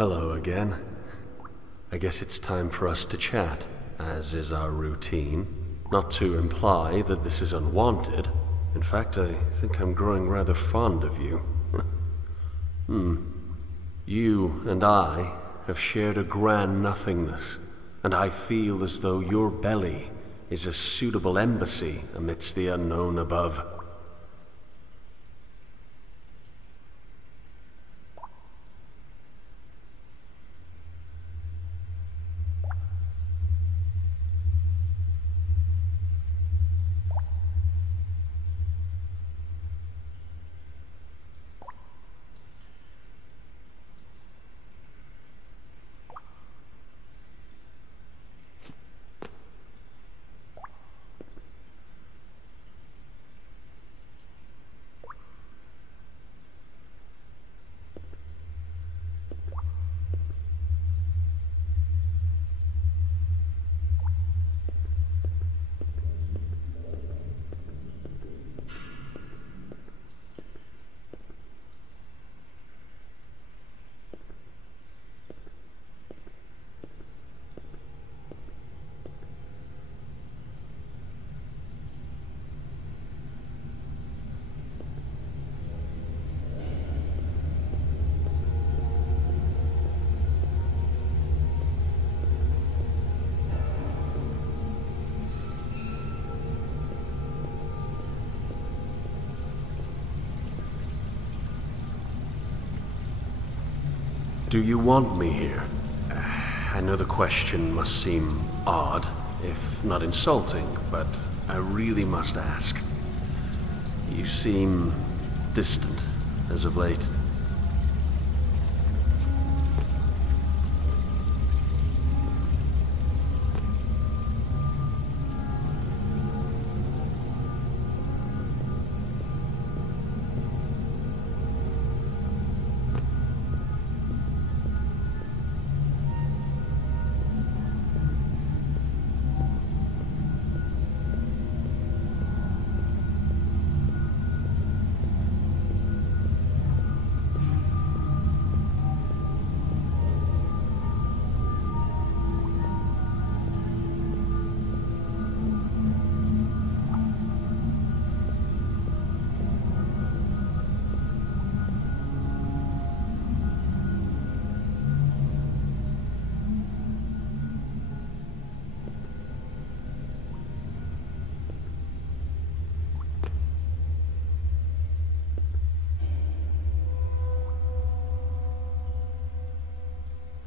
Hello again. I guess it's time for us to chat, as is our routine. Not to imply that this is unwanted. In fact, I think I'm growing rather fond of you. You and I have shared a grand nothingness, and I feel as though your belly is a suitable embassy amidst the unknown above. Do you want me here? I know the question must seem odd, if not insulting, but I really must ask. You seem distant as of late.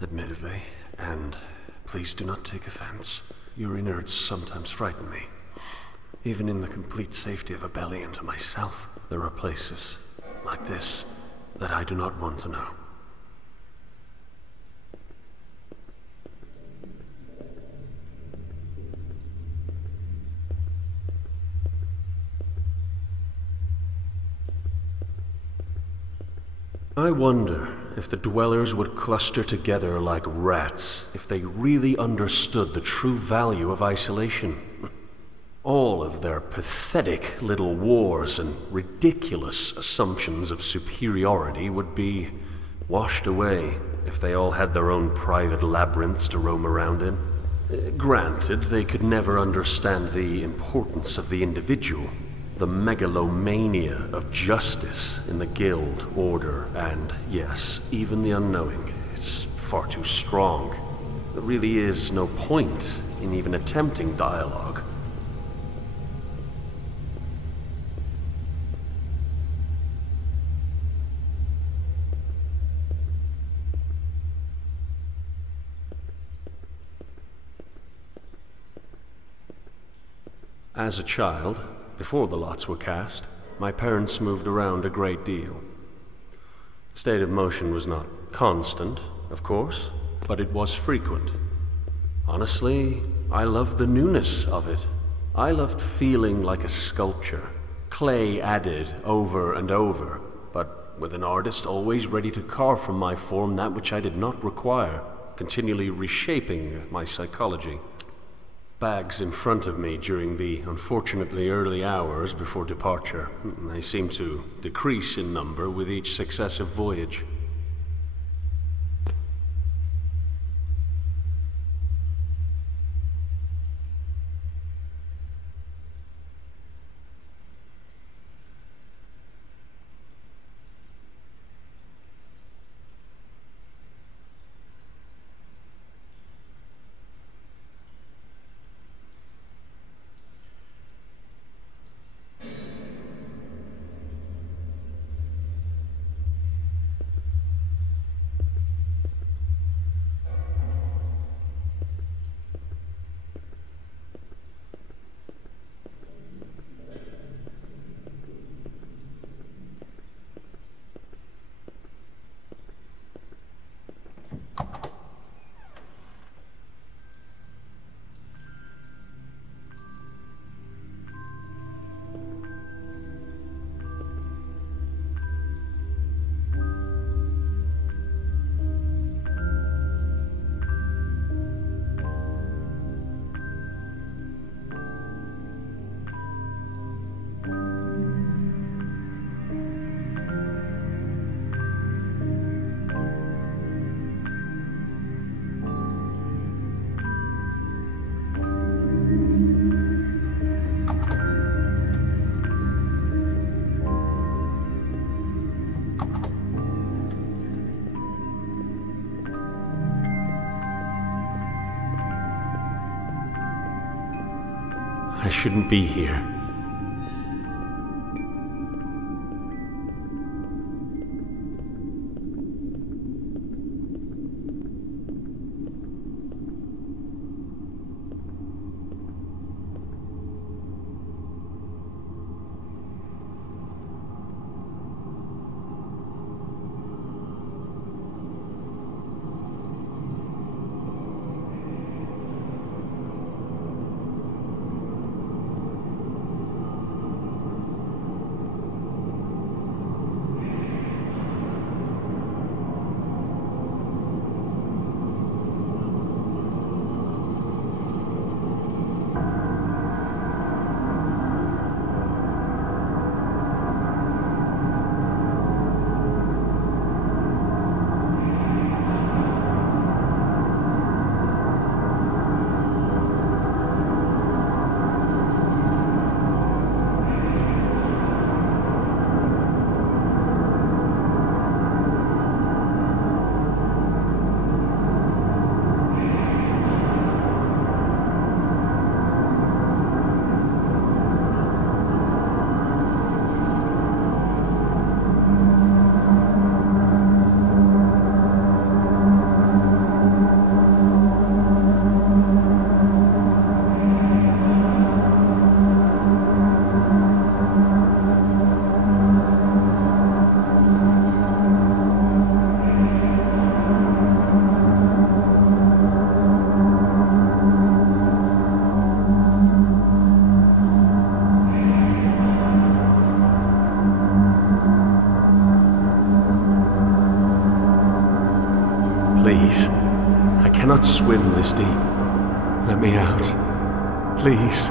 Admittedly, and please do not take offense, your innards sometimes frighten me. Even in the complete safety of a belly and to myself, there are places like this that I do not want to know. I wonder if the dwellers would cluster together like rats if they really understood the true value of isolation. All of their pathetic little wars and ridiculous assumptions of superiority would be washed away if they all had their own private labyrinths to roam around in. Granted, they could never understand the importance of the individual. The megalomania of justice in the guild, order, and, yes, even the unknowing. It's far too strong. There really is no point in even attempting dialogue. As a child, before the lots were cast, my parents moved around a great deal. The state of motion was not constant, of course, but it was frequent. Honestly, I loved the newness of it. I loved feeling like a sculpture, clay added over and over, but with an artist always ready to carve from my form that which I did not require, continually reshaping my psychology. Bags in front of me during the unfortunately early hours before departure. They seemed to decrease in number with each successive voyage. I shouldn't be here. Please. I cannot swim this deep. Let me out. Please.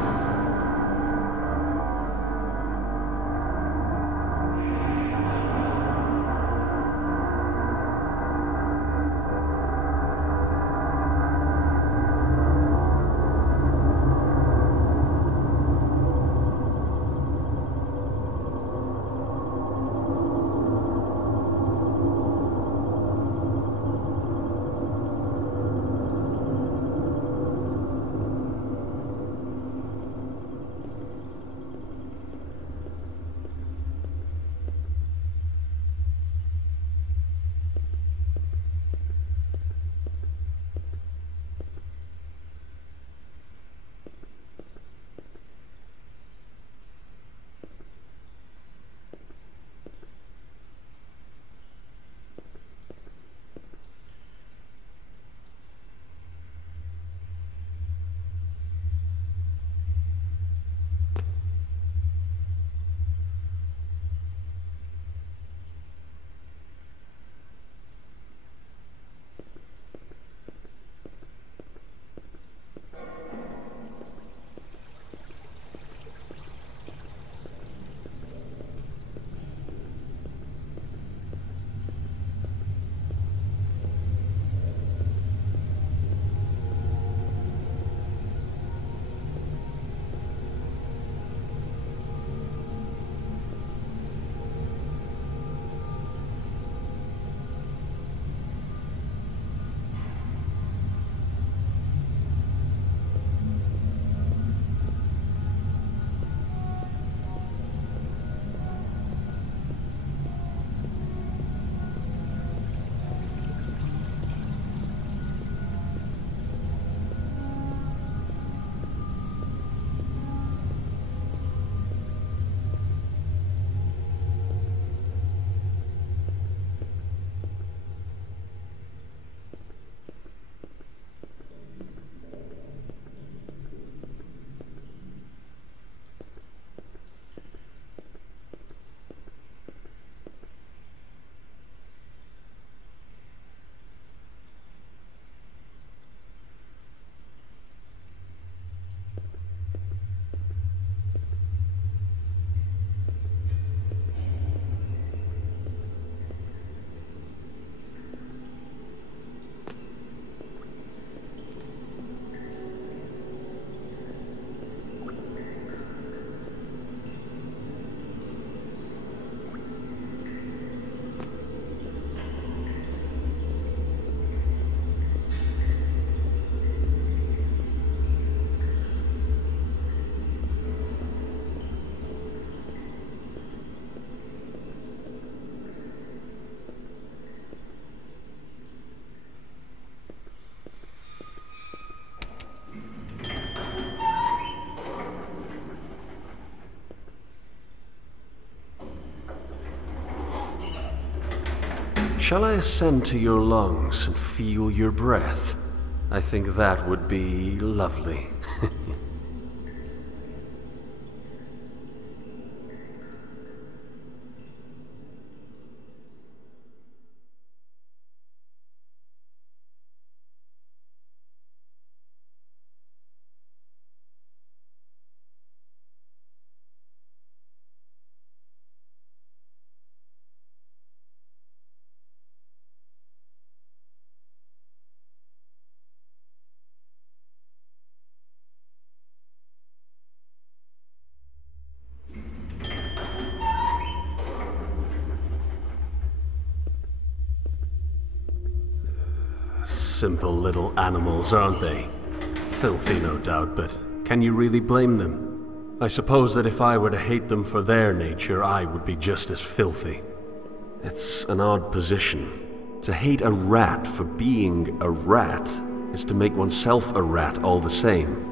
Shall I ascend to your lungs and feel your breath? I think that would be lovely. Simple little animals, aren't they? Filthy, no doubt, but can you really blame them? I suppose that if I were to hate them for their nature, I would be just as filthy. It's an odd position. To hate a rat for being a rat is to make oneself a rat all the same.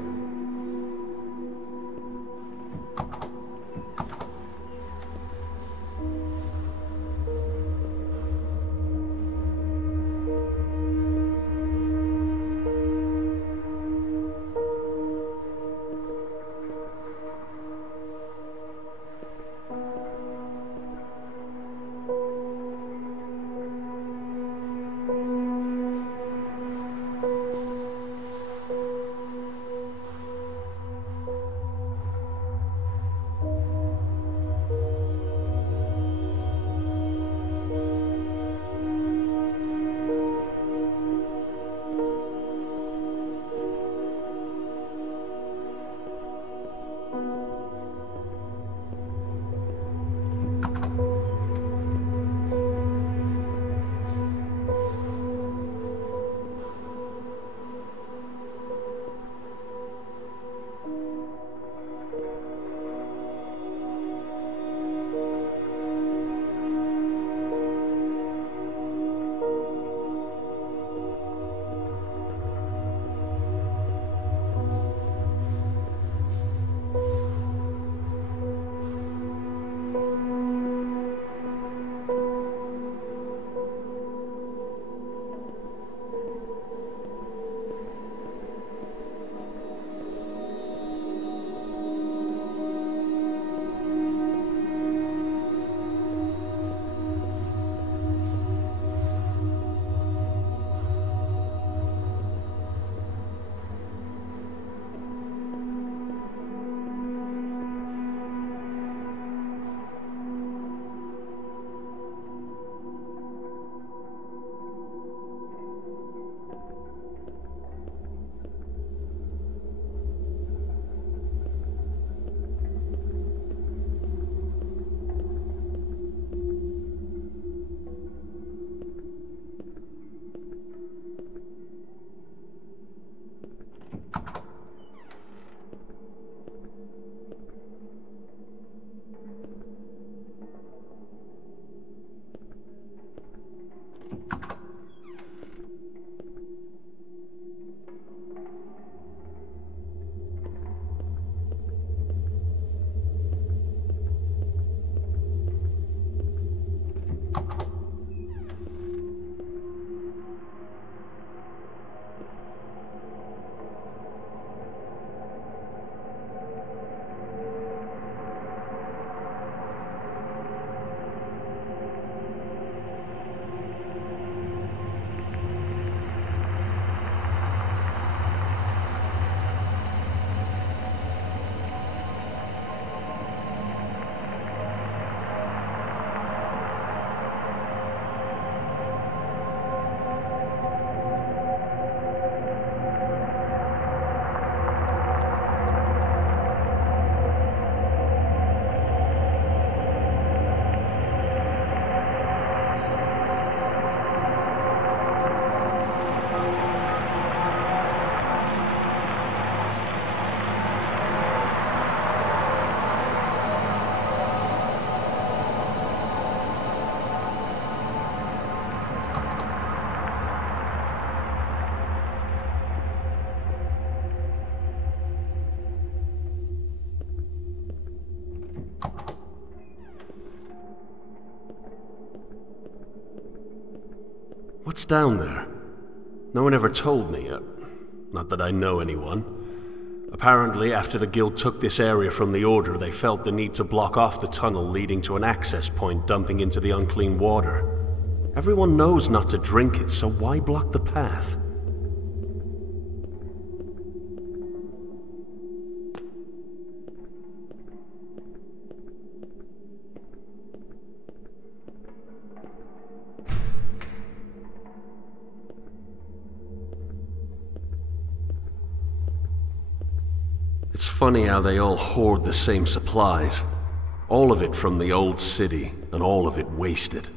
What's down there? No one ever told me. Not that I know anyone. Apparently, after the Guild took this area from the Order, they felt the need to block off the tunnel leading to an access point dumping into the unclean water. Everyone knows not to drink it, so why block the path? It's funny how they all hoard the same supplies. All of it from the old city, and all of it wasted.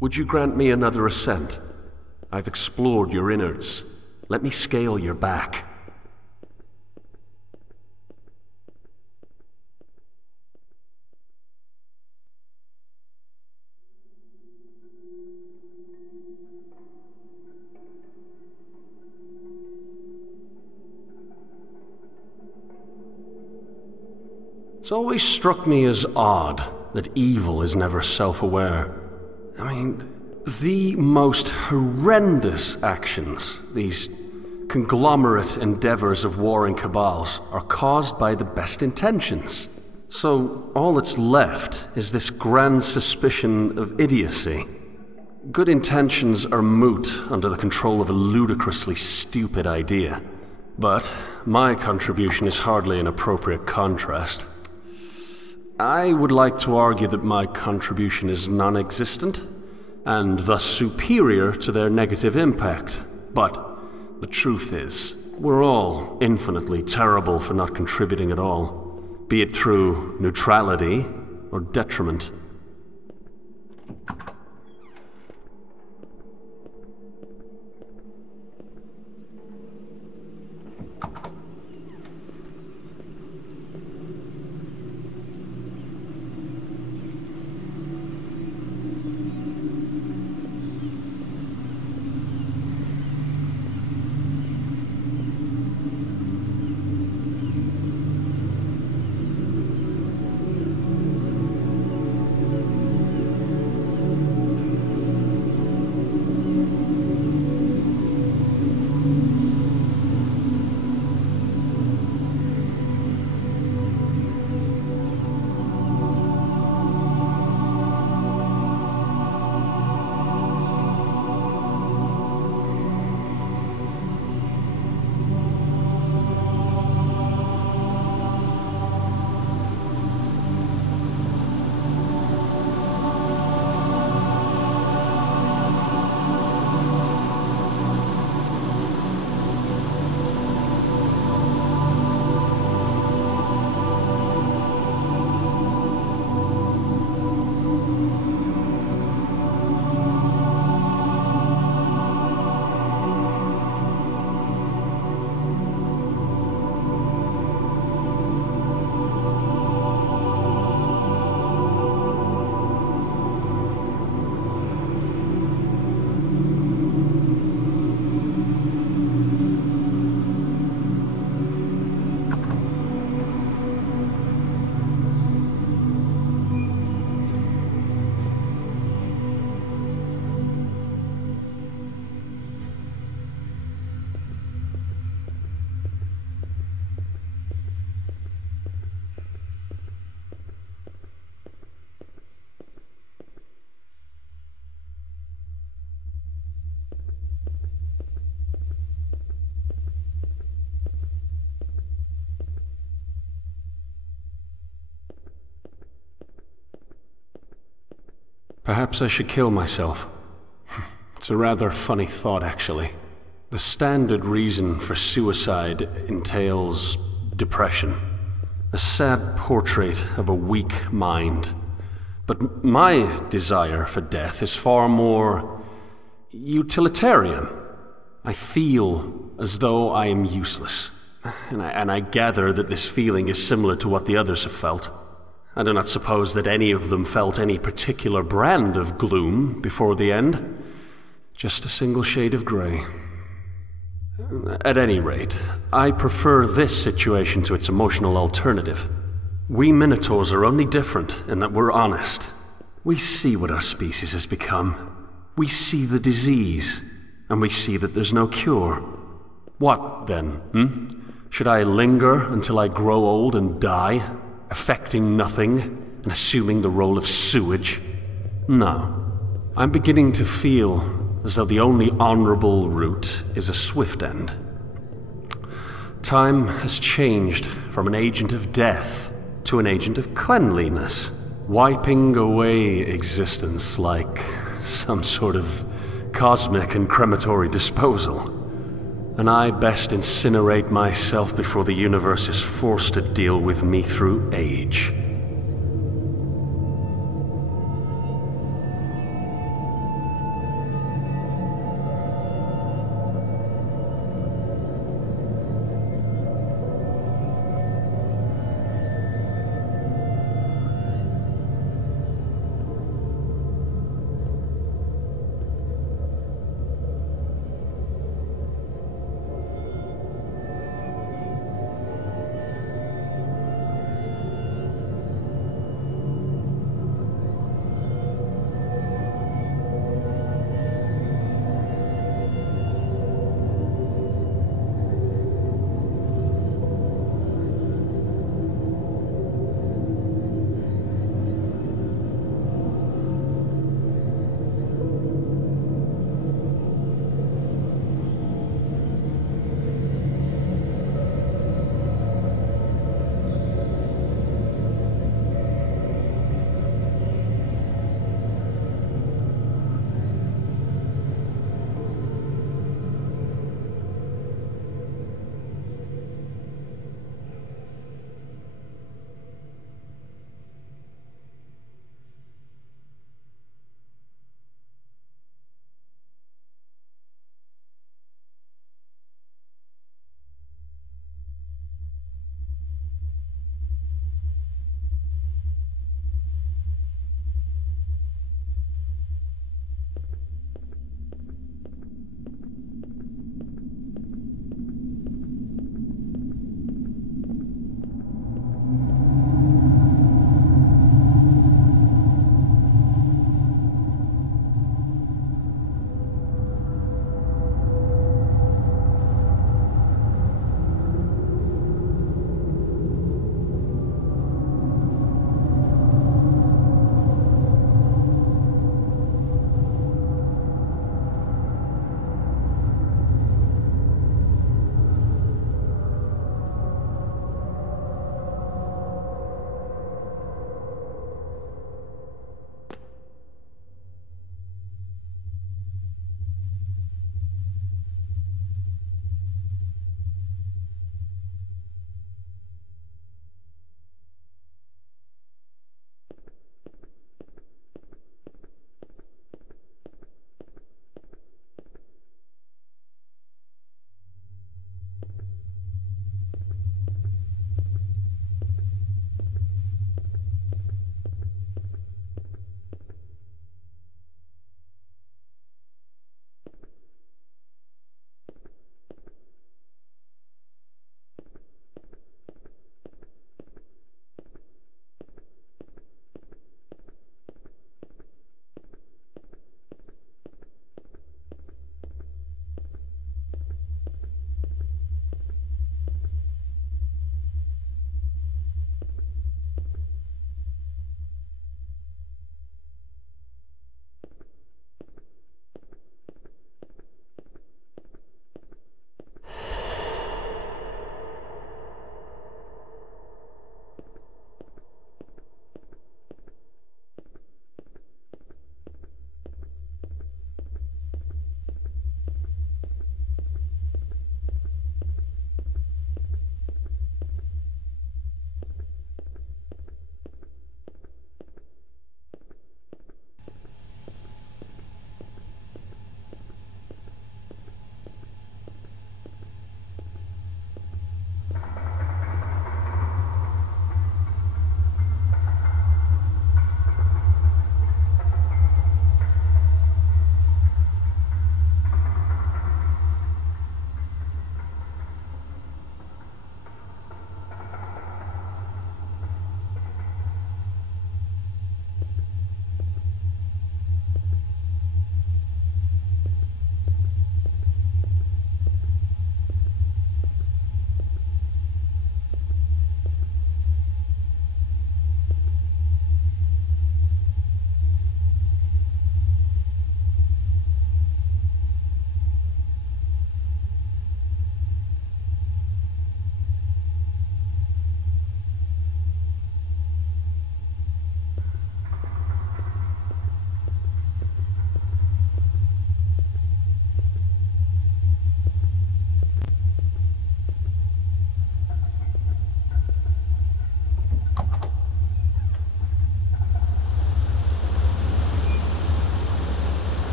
Would you grant me another ascent? I've explored your innards. Let me scale your back. It's always struck me as odd that evil is never self-aware. I mean, the most horrendous actions, these conglomerate endeavors of warring cabals, are caused by the best intentions. So all that's left is this grand suspicion of idiocy. Good intentions are moot under the control of a ludicrously stupid idea. But my contribution is hardly an appropriate contrast. I would like to argue that my contribution is non-existent, and thus superior to their negative impact. But the truth is, we're all infinitely terrible for not contributing at all, be it through neutrality or detriment. Perhaps I should kill myself. It's a rather funny thought, actually. The standard reason for suicide entails depression. A sad portrait of a weak mind. But my desire for death is far more utilitarian. I feel as though I am useless. And I gather that this feeling is similar to what the others have felt. I do not suppose that any of them felt any particular brand of gloom before the end. Just a single shade of grey. At any rate, I prefer this situation to its emotional alternative. We Minotaurs are only different in that we're honest. We see what our species has become. We see the disease, and we see that there's no cure. What then, Should I linger until I grow old and die, affecting nothing and assuming the role of sewage? No. I'm beginning to feel as though the only honorable route is a swift end. Time has changed from an agent of death to an agent of cleanliness, wiping away existence like some sort of cosmic and crematory disposal. And I best incinerate myself before the universe is forced to deal with me through age.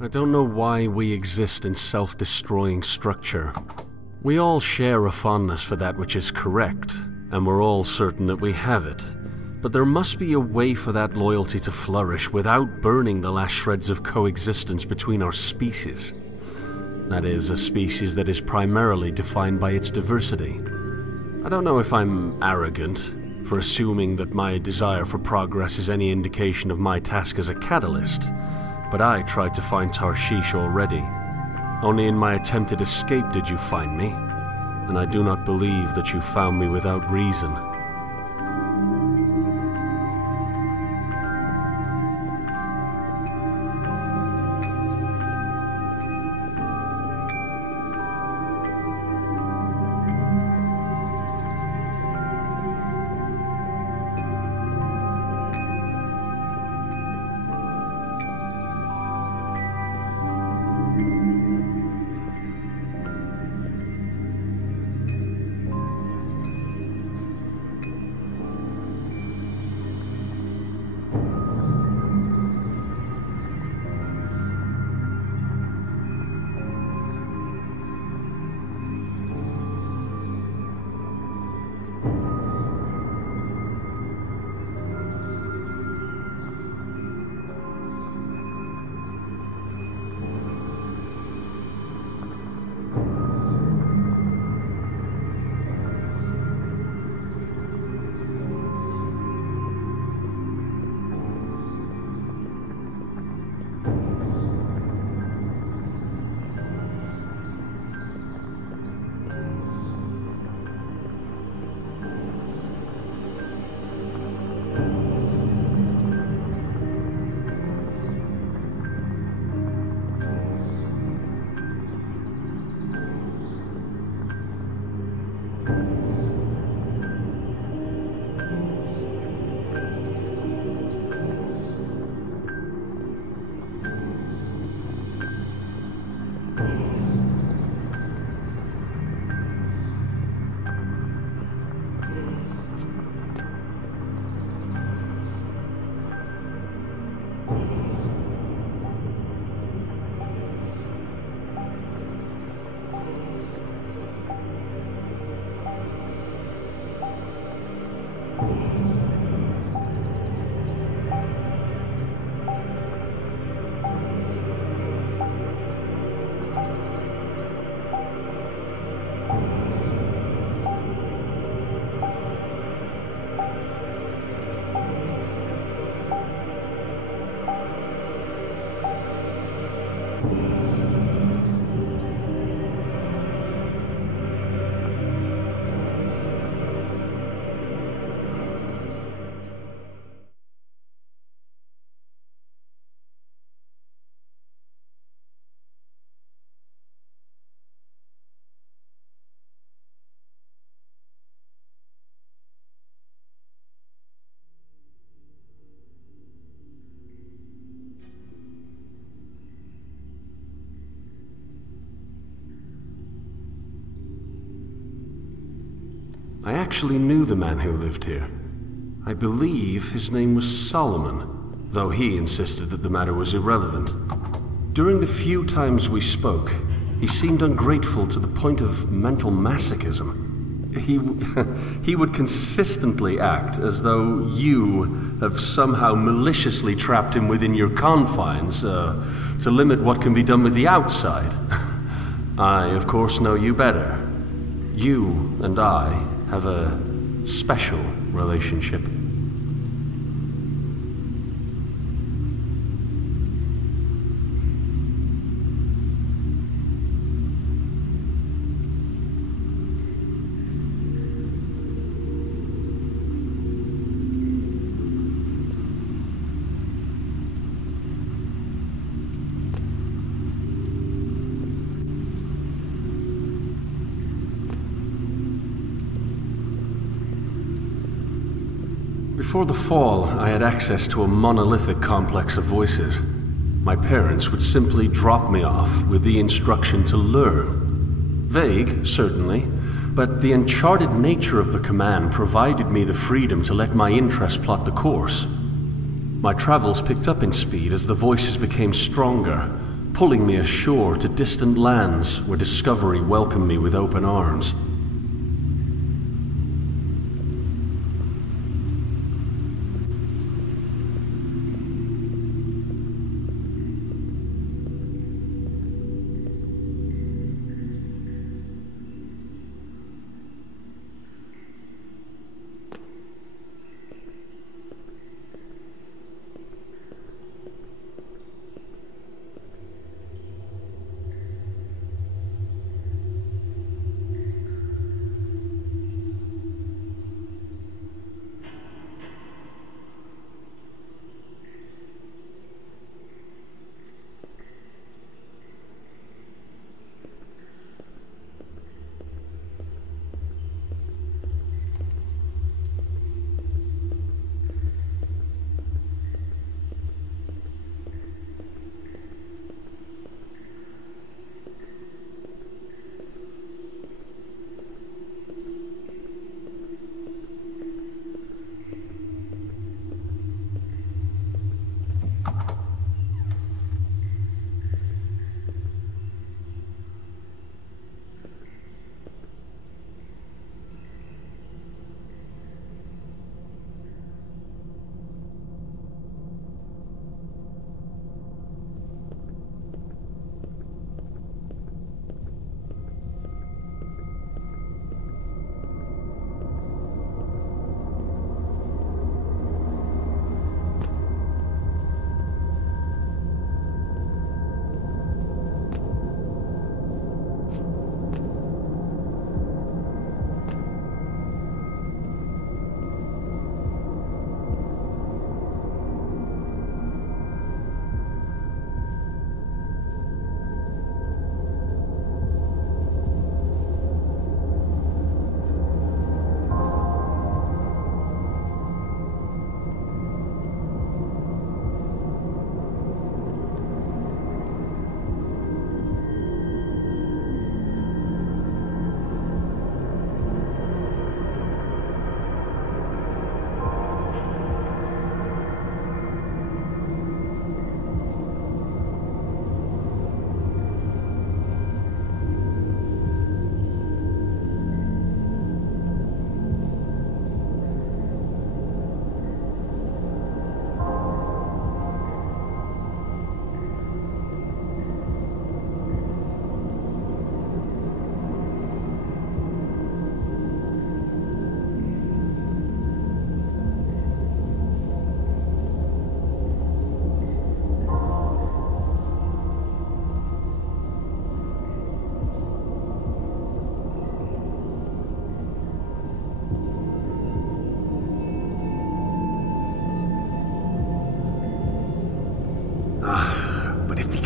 I don't know why we exist in self-destroying structure. We all share a fondness for that which is correct, and we're all certain that we have it. But there must be a way for that loyalty to flourish without burning the last shreds of coexistence between our species. That is, a species that is primarily defined by its diversity. I don't know if I'm arrogant for assuming that my desire for progress is any indication of my task as a catalyst, but I tried to find Tarshish already. Only in my attempted escape did you find me, and I do not believe that you found me without reason. I actually knew the man who lived here. I believe his name was Solomon, though he insisted that the matter was irrelevant. During the few times we spoke, he seemed ungrateful to the point of mental masochism. He would consistently act as though you have somehow maliciously trapped him within your confines to limit what can be done with the outside. I, of course, know you better. You and I have a special relationship. Before the fall, I had access to a monolithic complex of voices. My parents would simply drop me off with the instruction to learn. Vague, certainly, but the uncharted nature of the command provided me the freedom to let my interest plot the course. My travels picked up in speed as the voices became stronger, pulling me ashore to distant lands where discovery welcomed me with open arms.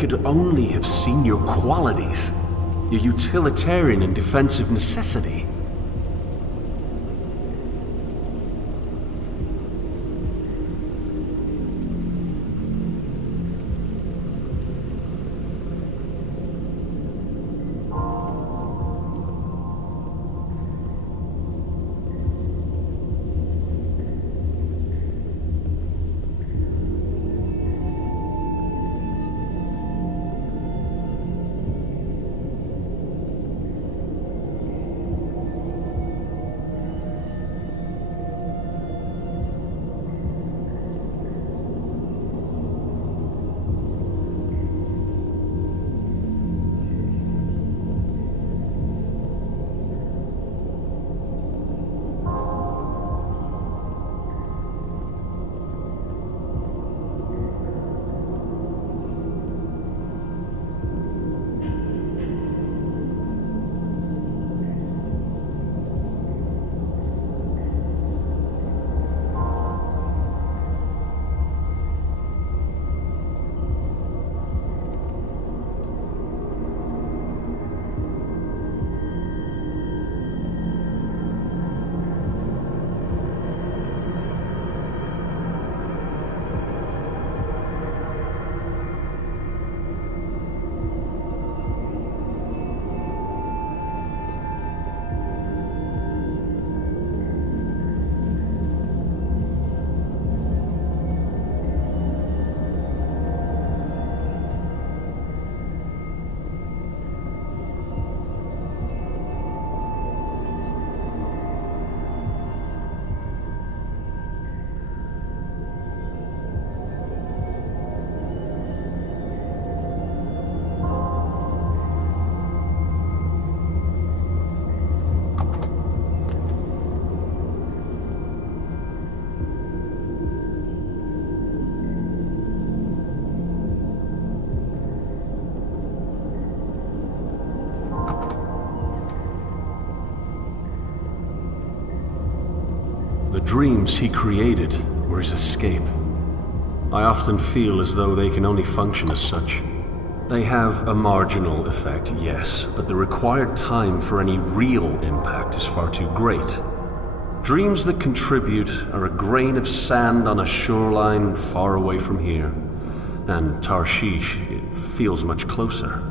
Could only have seen your qualities, your utilitarian and defensive necessity. dreams he created were his escape. I often feel as though they can only function as such. They have a marginal effect, yes, but the required time for any real impact is far too great. Dreams that contribute are a grain of sand on a shoreline far away from here, and Tarshish feels much closer.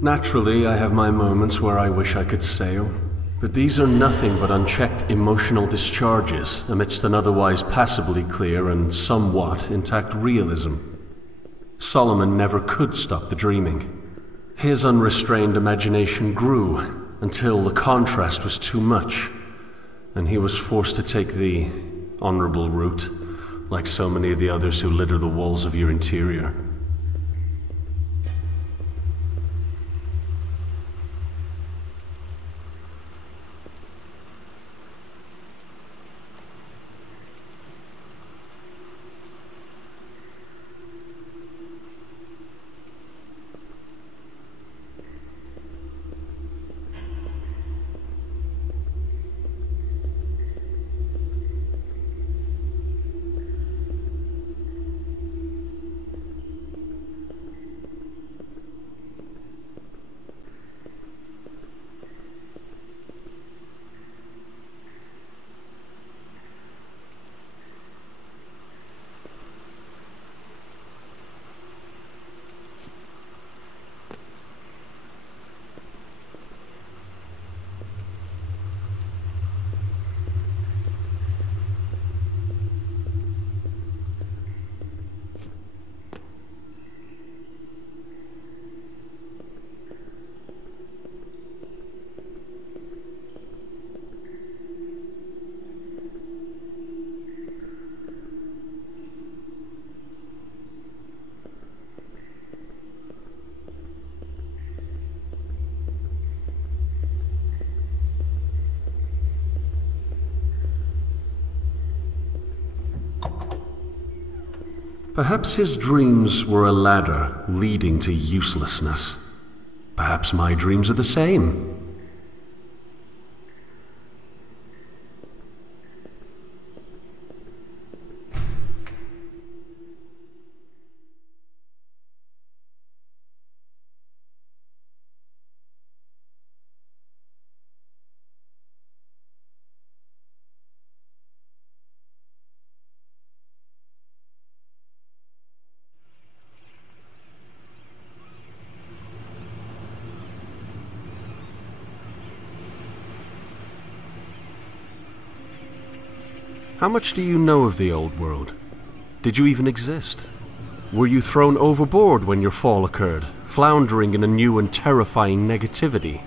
Naturally, I have my moments where I wish I could sail, but these are nothing but unchecked emotional discharges amidst an otherwise passably clear and somewhat intact realism. Solomon never could stop the dreaming. His unrestrained imagination grew until the contrast was too much, and he was forced to take the honorable route, like so many of the others who litter the walls of your interior. Perhaps his dreams were a ladder leading to uselessness. Perhaps my dreams are the same. How much do you know of the old world? Did you even exist? Were you thrown overboard when your fall occurred, floundering in a new and terrifying negativity?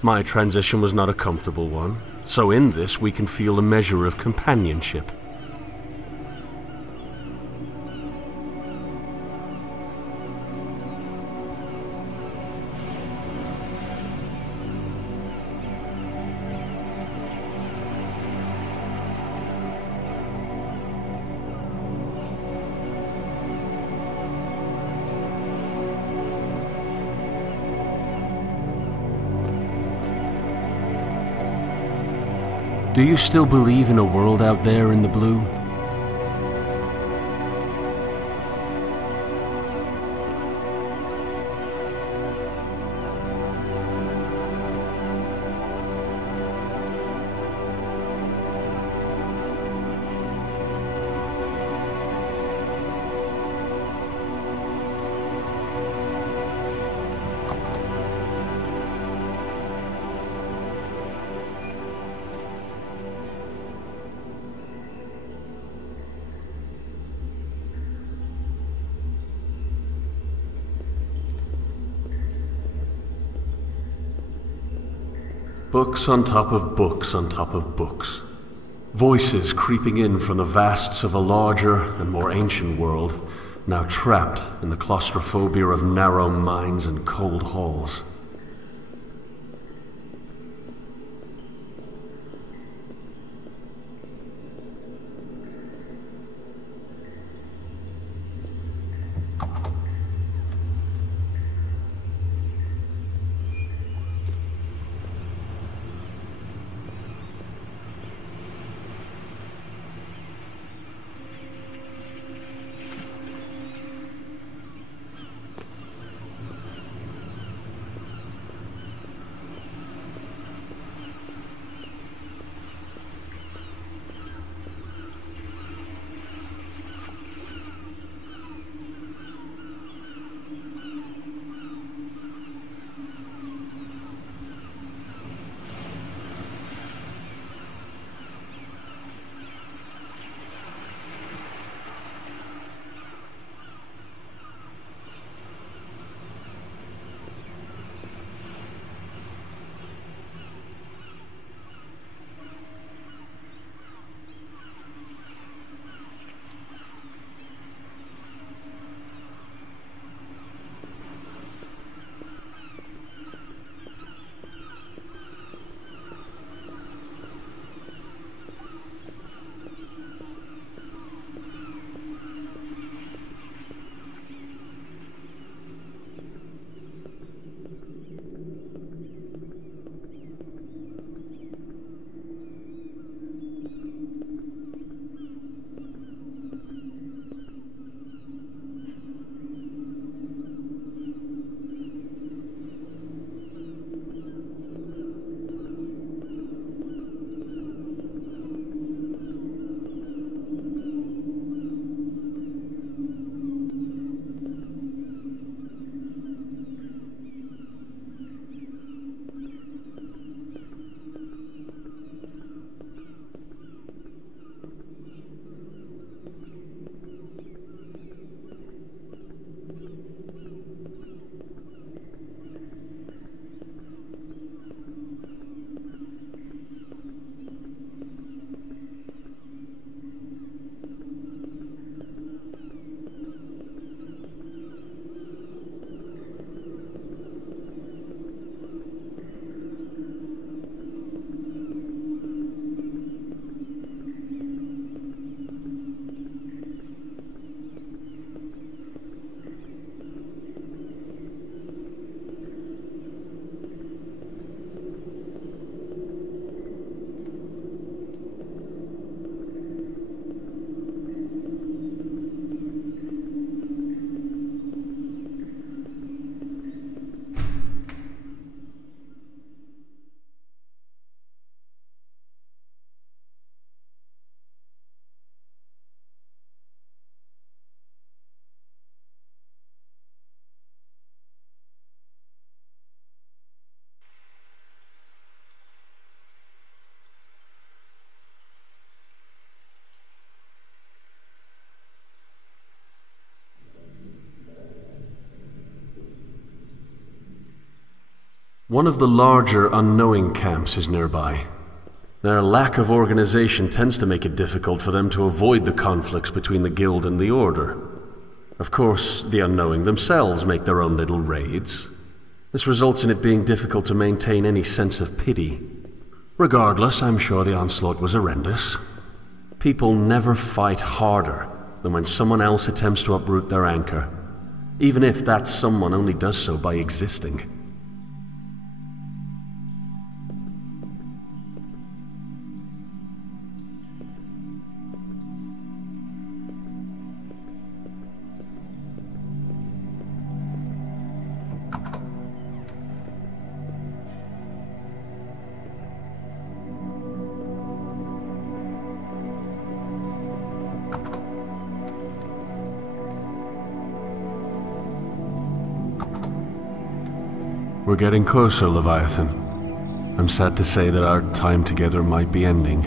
My transition was not a comfortable one, so in this we can feel a measure of companionship. Do you still believe in a world out there in the blue? Books on top of books on top of books. Voices creeping in from the vasts of a larger and more ancient world, now trapped in the claustrophobia of narrow minds and cold halls. One of the larger unknowing camps is nearby. Their lack of organization tends to make it difficult for them to avoid the conflicts between the Guild and the Order. Of course, the unknowing themselves make their own little raids. This results in it being difficult to maintain any sense of pity. Regardless, I'm sure the onslaught was horrendous. People never fight harder than when someone else attempts to uproot their anchor, even if that someone only does so by existing. We're getting closer, Leviathan. I'm sad to say that our time together might be ending.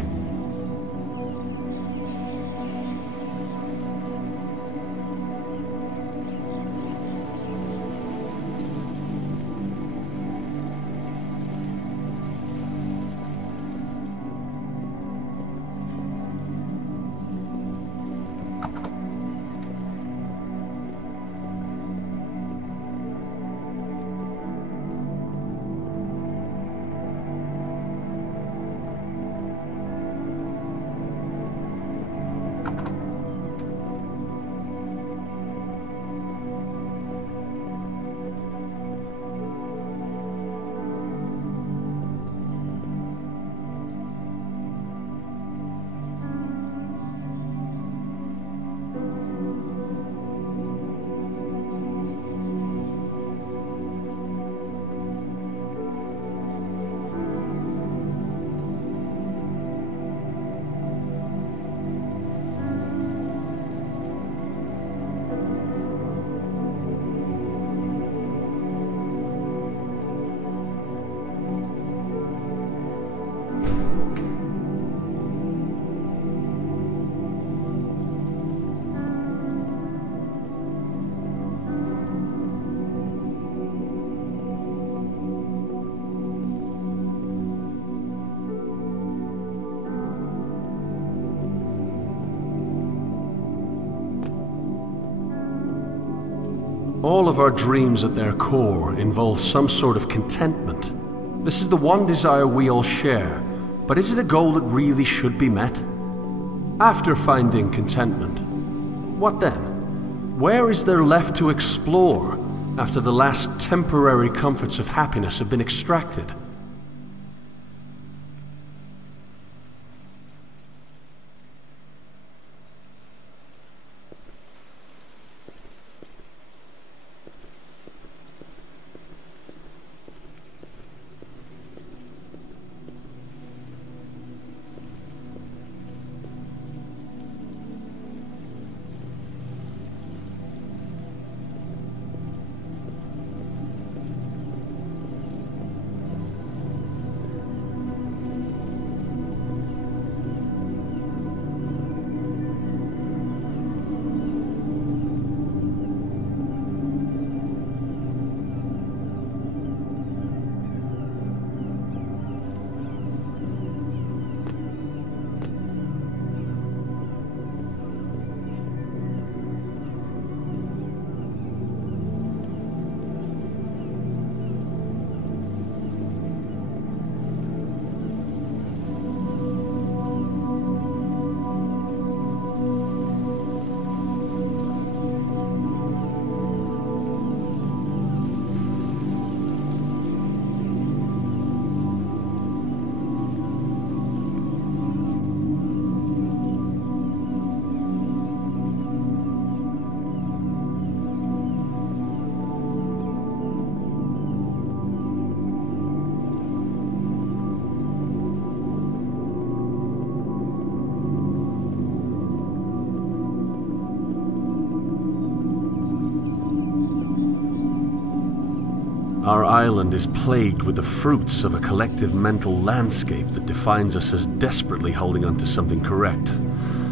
All of our dreams at their core involve some sort of contentment. This is the one desire we all share, but is it a goal that really should be met? After finding contentment, what then? Where is there left to explore after the last temporary comforts of happiness have been extracted? Our island is plagued with the fruits of a collective mental landscape that defines us as desperately holding on to something correct.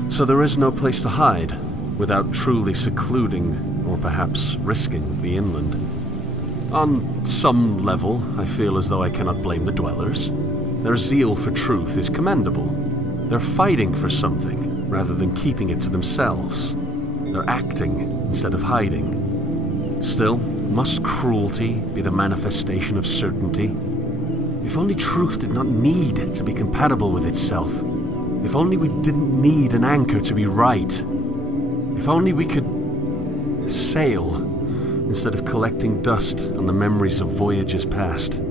So there is no place to hide, without truly secluding, or perhaps risking, the inland. On some level, I feel as though I cannot blame the dwellers. Their zeal for truth is commendable. They're fighting for something, rather than keeping it to themselves. They're acting, instead of hiding. Still, must cruelty be the manifestation of certainty? If only truth did not need to be compatible with itself. If only we didn't need an anchor to be right. If only we could sail instead of collecting dust on the memories of voyages past.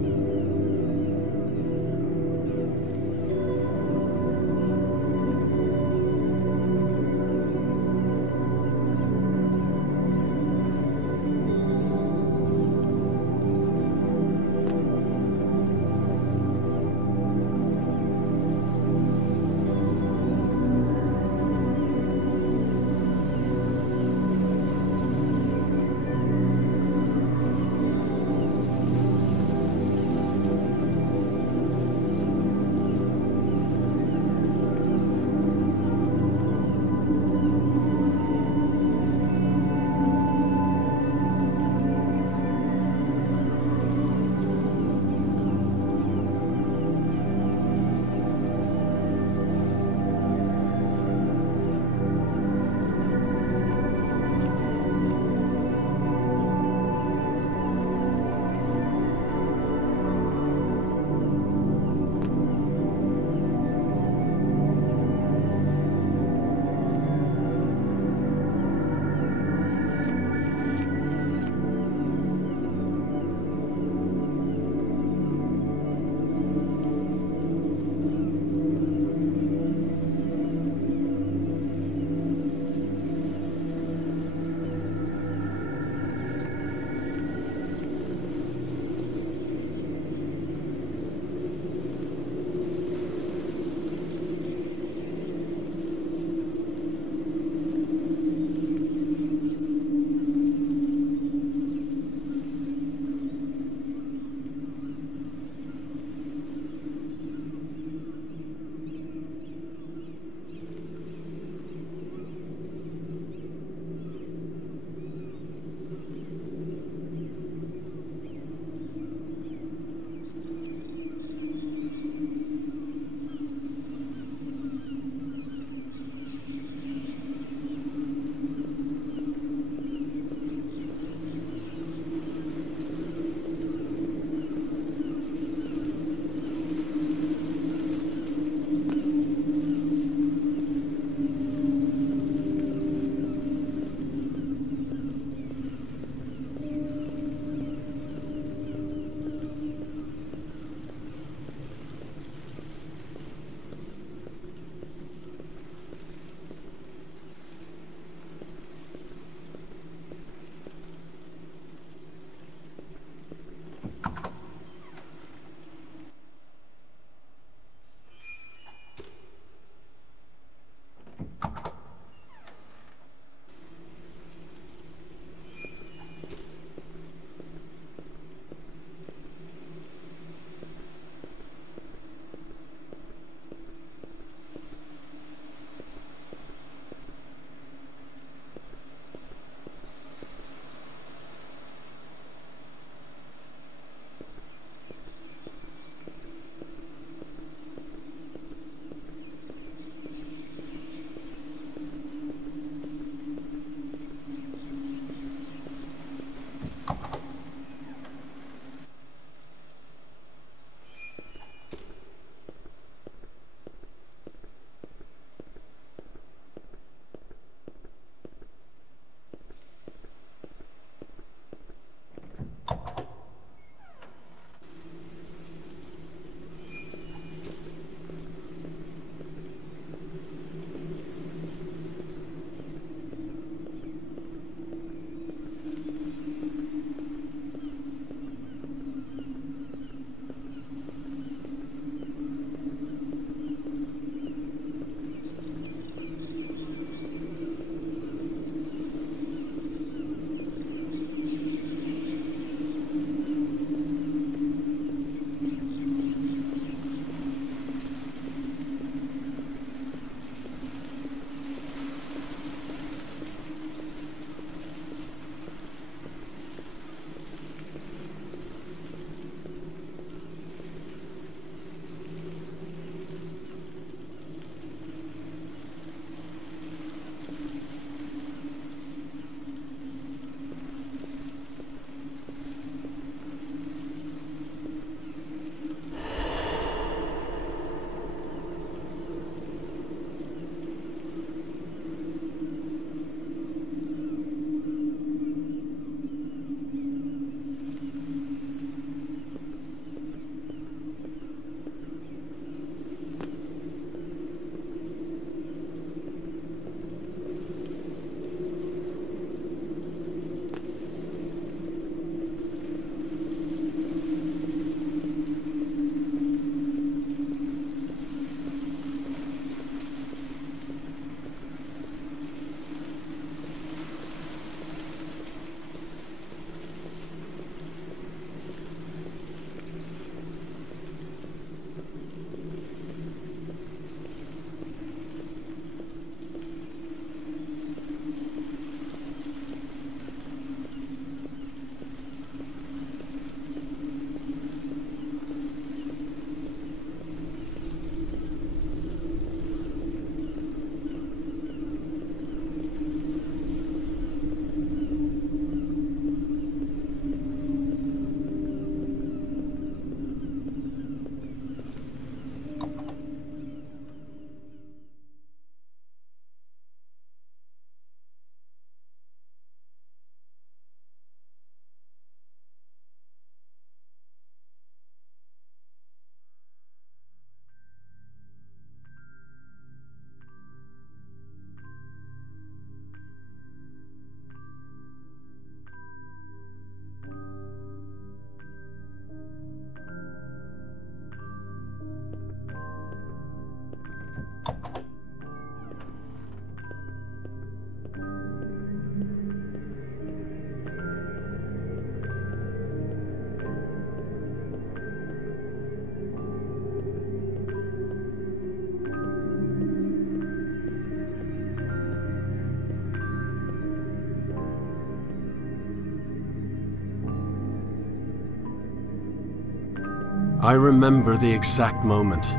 I remember the exact moment.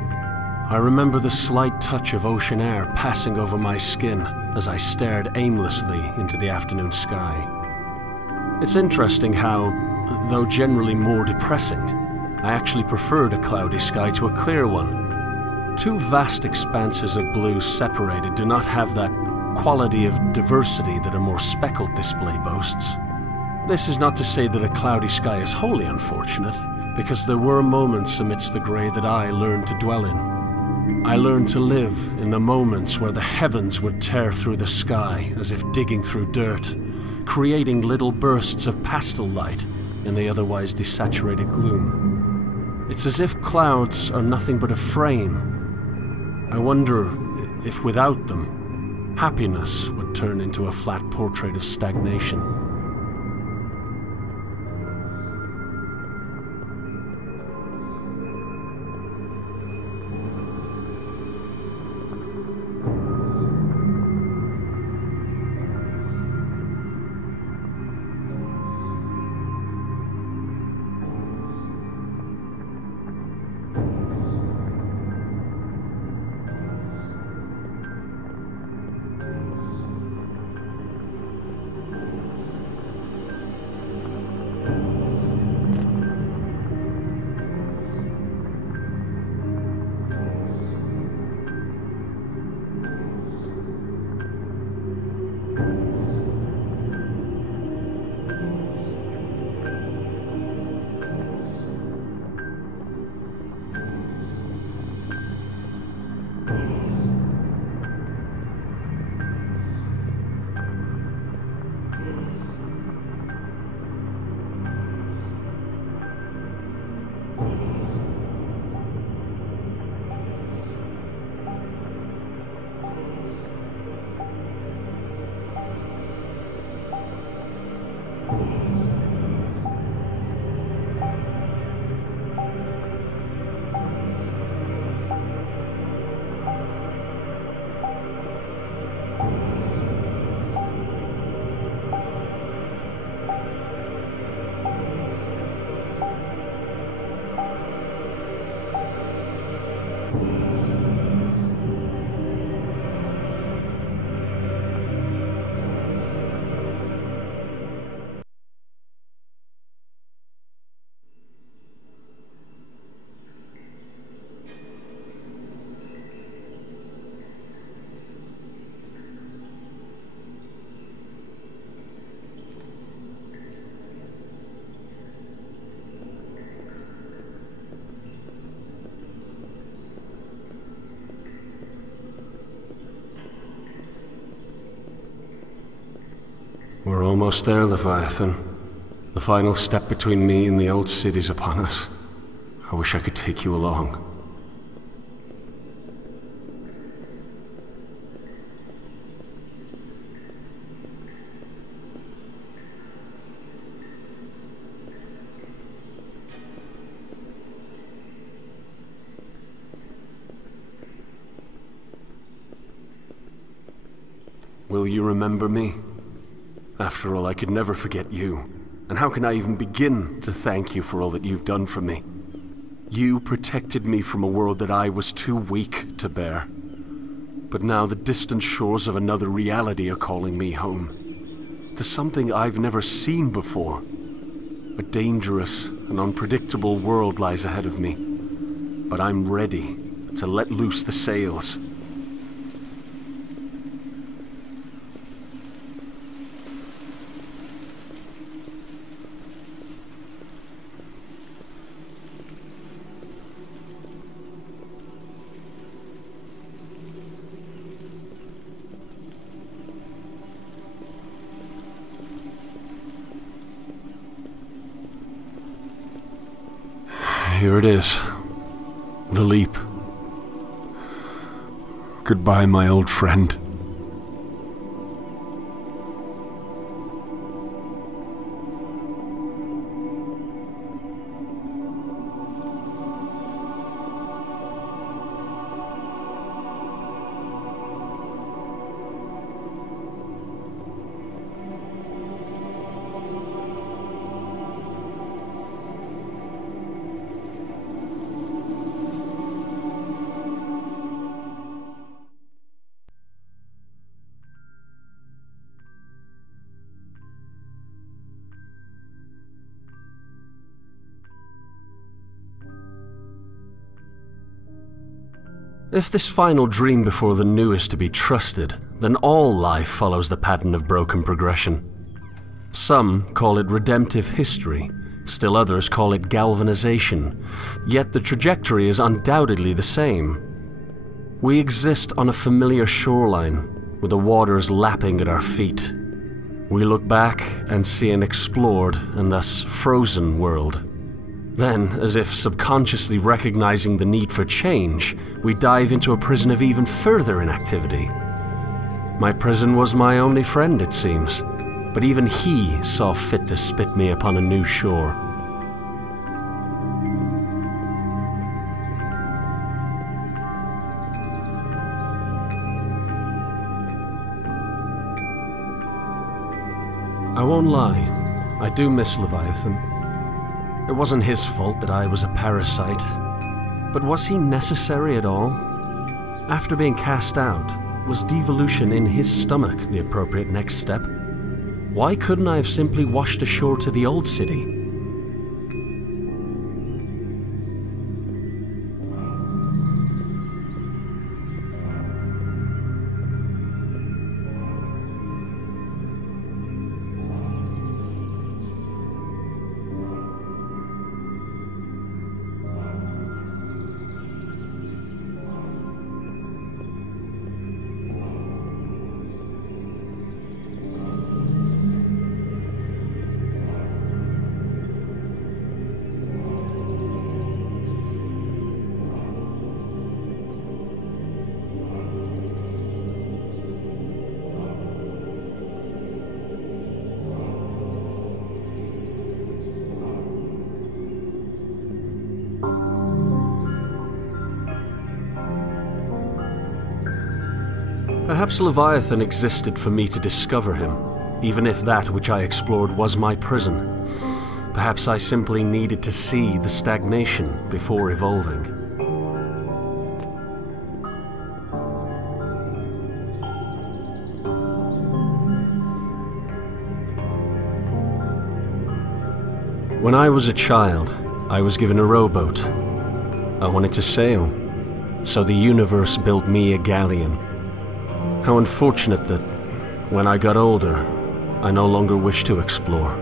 I remember the slight touch of ocean air passing over my skin as I stared aimlessly into the afternoon sky. It's interesting how, though generally more depressing, I actually preferred a cloudy sky to a clear one. Two vast expanses of blue separated do not have that quality of diversity that a more speckled display boasts. This is not to say that a cloudy sky is wholly unfortunate, because there were moments amidst the grey that I learned to dwell in. I learned to live in the moments where the heavens would tear through the sky as if digging through dirt, creating little bursts of pastel light in the otherwise desaturated gloom. It's as if clouds are nothing but a frame. I wonder if without them, happiness would turn into a flat portrait of stagnation. We're almost there, Leviathan. The final step between me and the old city's upon us. I wish I could take you along. Will you remember me? After all, I could never forget you. And how can I even begin to thank you for all that you've done for me? You protected me from a world that I was too weak to bear. But now the distant shores of another reality are calling me home. To something I've never seen before. A dangerous and unpredictable world lies ahead of me. But I'm ready to let loose the sails. Here it is. The leap. Goodbye, my old friend. If this final dream before the new is to be trusted, then all life follows the pattern of broken progression. Some call it redemptive history, still others call it galvanization, yet the trajectory is undoubtedly the same. We exist on a familiar shoreline, with the waters lapping at our feet. We look back and see an explored and thus frozen world. Then, as if subconsciously recognizing the need for change, we dive into a prison of even further inactivity. My prison was my only friend, it seems, but even he saw fit to spit me upon a new shore. I won't lie, I do miss Leviathan. It wasn't his fault that I was a parasite, but was he necessary at all? After being cast out, was devolution in his stomach the appropriate next step? Why couldn't I have simply washed ashore to the old city? Perhaps Leviathan existed for me to discover him, even if that which I explored was my prison. Perhaps I simply needed to see the stagnation before evolving. When I was a child, I was given a rowboat. I wanted to sail, so the universe built me a galleon. How unfortunate that, when I got older, I no longer wished to explore.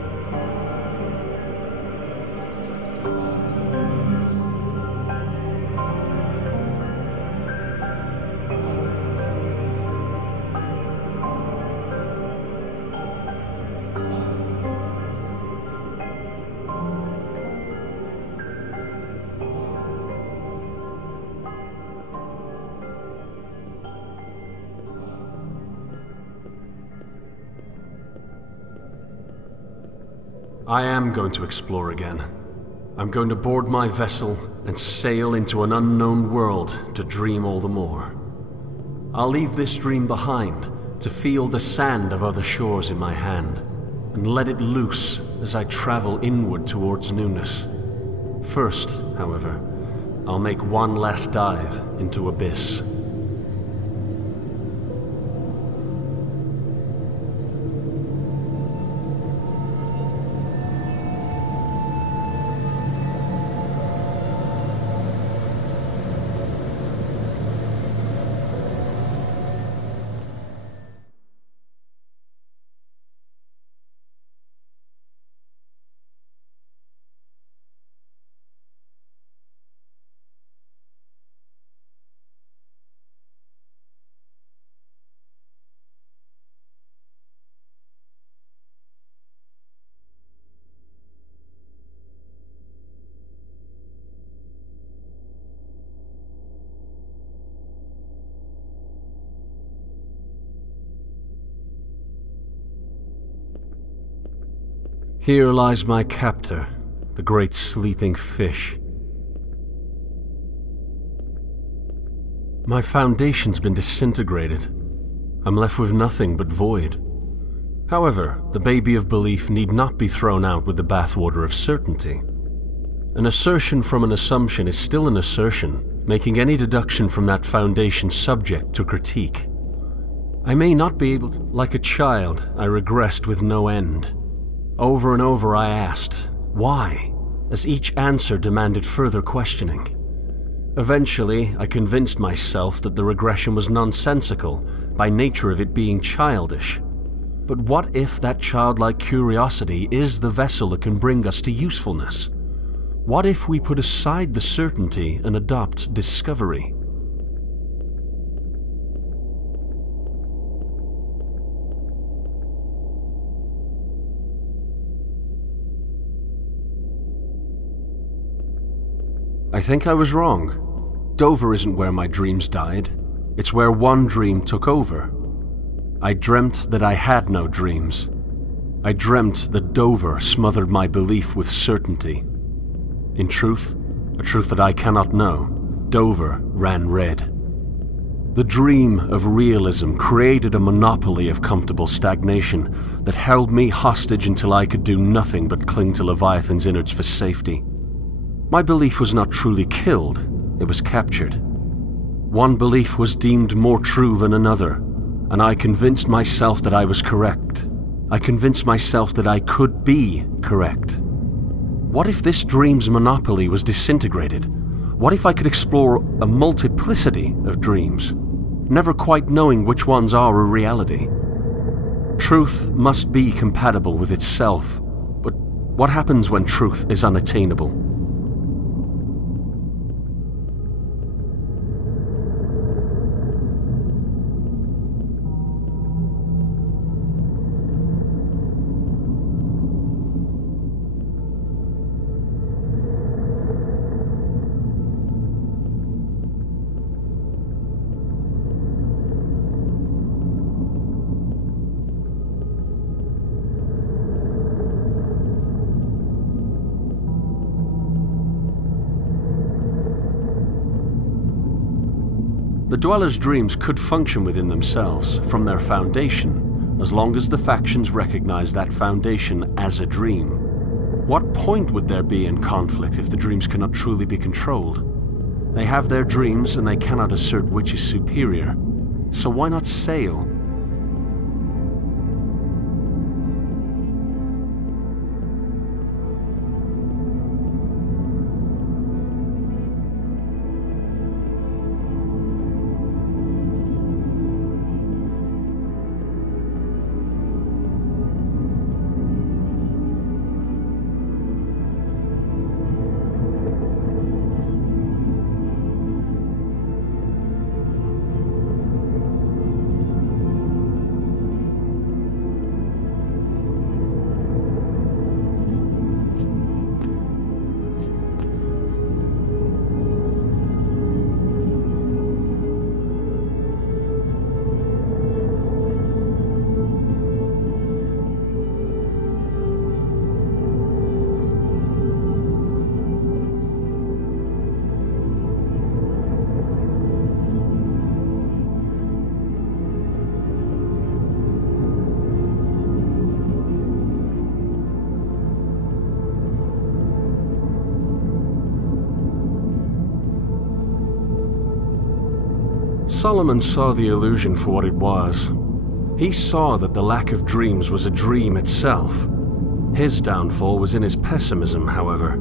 I am going to explore again. I'm going to board my vessel and sail into an unknown world to dream all the more. I'll leave this dream behind to feel the sand of other shores in my hand and let it loose as I travel inward towards newness. First, however, I'll make one last dive into abyss. Here lies my captor, the great sleeping fish. My foundation's been disintegrated. I'm left with nothing but void. However, the baby of belief need not be thrown out with the bathwater of certainty. An assertion from an assumption is still an assertion, making any deduction from that foundation subject to critique. I may not be able to... Like a child, I regressed with no end. Over and over I asked, why? As each answer demanded further questioning. Eventually, I convinced myself that the regression was nonsensical, by nature of it being childish. But what if that childlike curiosity is the vessel that can bring us to usefulness? What if we put aside the certainty and adopt discovery? I think I was wrong. Dover isn't where my dreams died. It's where one dream took over. I dreamt that I had no dreams. I dreamt that Dover smothered my belief with certainty. In truth, a truth that I cannot know, Dover ran red. The dream of realism created a monopoly of comfortable stagnation that held me hostage until I could do nothing but cling to Leviathan's innards for safety. My belief was not truly killed, it was captured. One belief was deemed more true than another, and I convinced myself that I was correct. I convinced myself that I could be correct. What if this dream's monopoly was disintegrated? What if I could explore a multiplicity of dreams, never quite knowing which ones are a reality? Truth must be compatible with itself, but what happens when truth is unattainable? The Dweller's dreams could function within themselves, from their foundation, as long as the factions recognize that foundation as a dream. What point would there be in conflict if the dreams cannot truly be controlled? They have their dreams and they cannot assert which is superior, so why not sail? Solomon saw the illusion for what it was. He saw that the lack of dreams was a dream itself. His downfall was in his pessimism, however.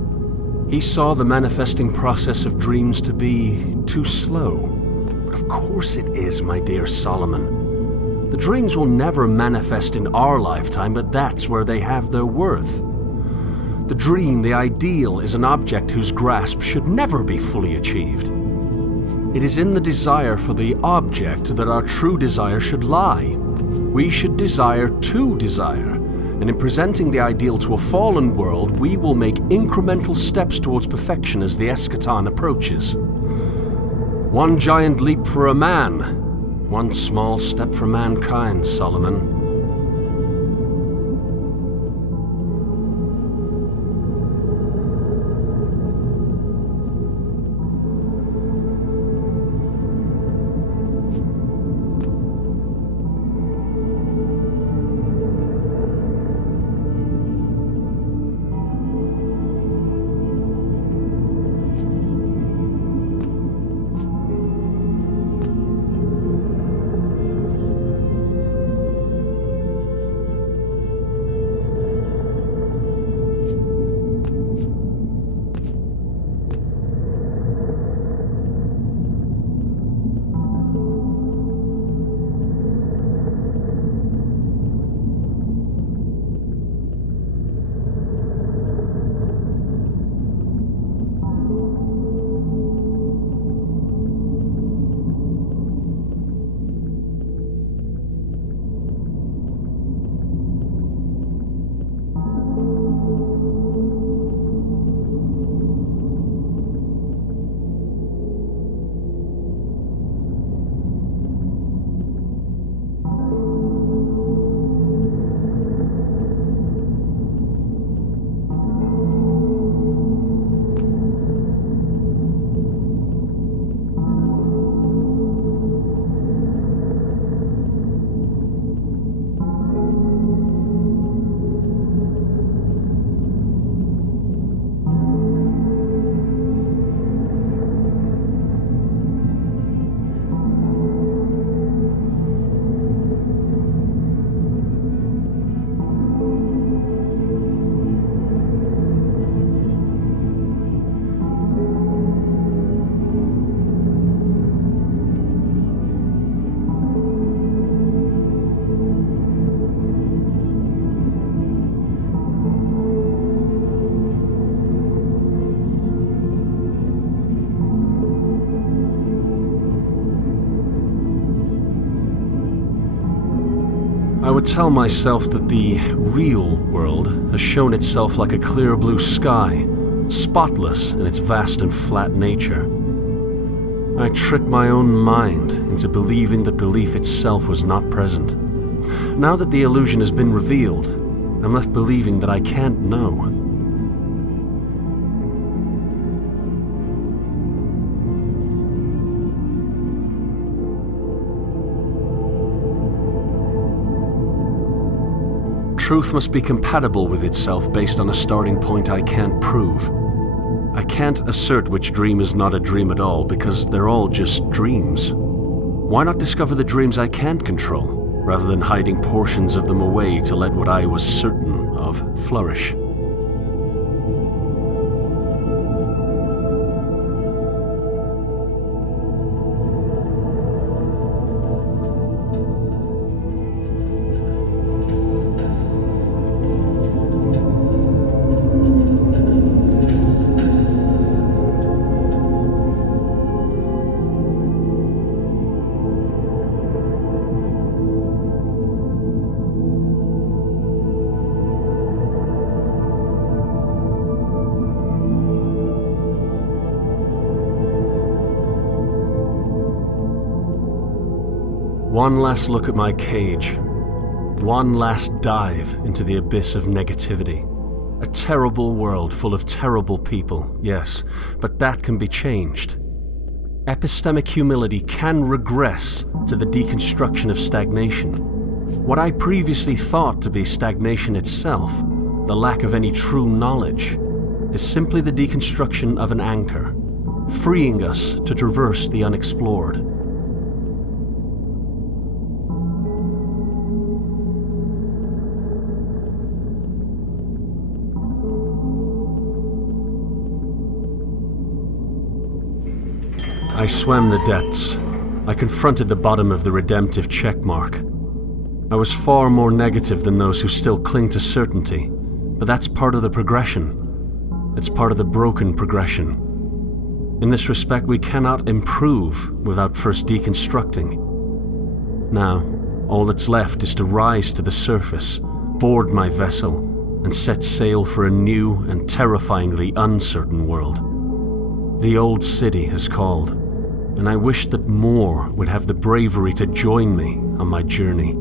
He saw the manifesting process of dreams to be too slow. But of course it is, my dear Solomon. The dreams will never manifest in our lifetime, but that's where they have their worth. The dream, the ideal, is an object whose grasp should never be fully achieved. It is in the desire for the object that our true desire should lie. We should desire to desire, and in presenting the ideal to a fallen world, we will make incremental steps towards perfection as the eschaton approaches. One giant leap for a man, one small step for mankind, Solomon. I would tell myself that the real world has shown itself like a clear blue sky, spotless in its vast and flat nature. I tricked my own mind into believing that belief itself was not present. Now that the illusion has been revealed, I'm left believing that I can't know. Truth must be compatible with itself based on a starting point I can't prove. I can't assert which dream is not a dream at all because they're all just dreams. Why not discover the dreams I can't control, rather than hiding portions of them away to let what I was certain of flourish? One last look at my cage. One last dive into the abyss of negativity. A terrible world full of terrible people, yes, but that can be changed. Epistemic humility can regress to the deconstruction of stagnation. What I previously thought to be stagnation itself, the lack of any true knowledge, is simply the deconstruction of an anchor, freeing us to traverse the unexplored. I swam the depths. I confronted the bottom of the redemptive checkmark. I was far more negative than those who still cling to certainty, but that's part of the progression. It's part of the broken progression. In this respect, we cannot improve without first deconstructing. Now, all that's left is to rise to the surface, board my vessel, and set sail for a new and terrifyingly uncertain world. The old city has called, and I wish that more would have the bravery to join me on my journey.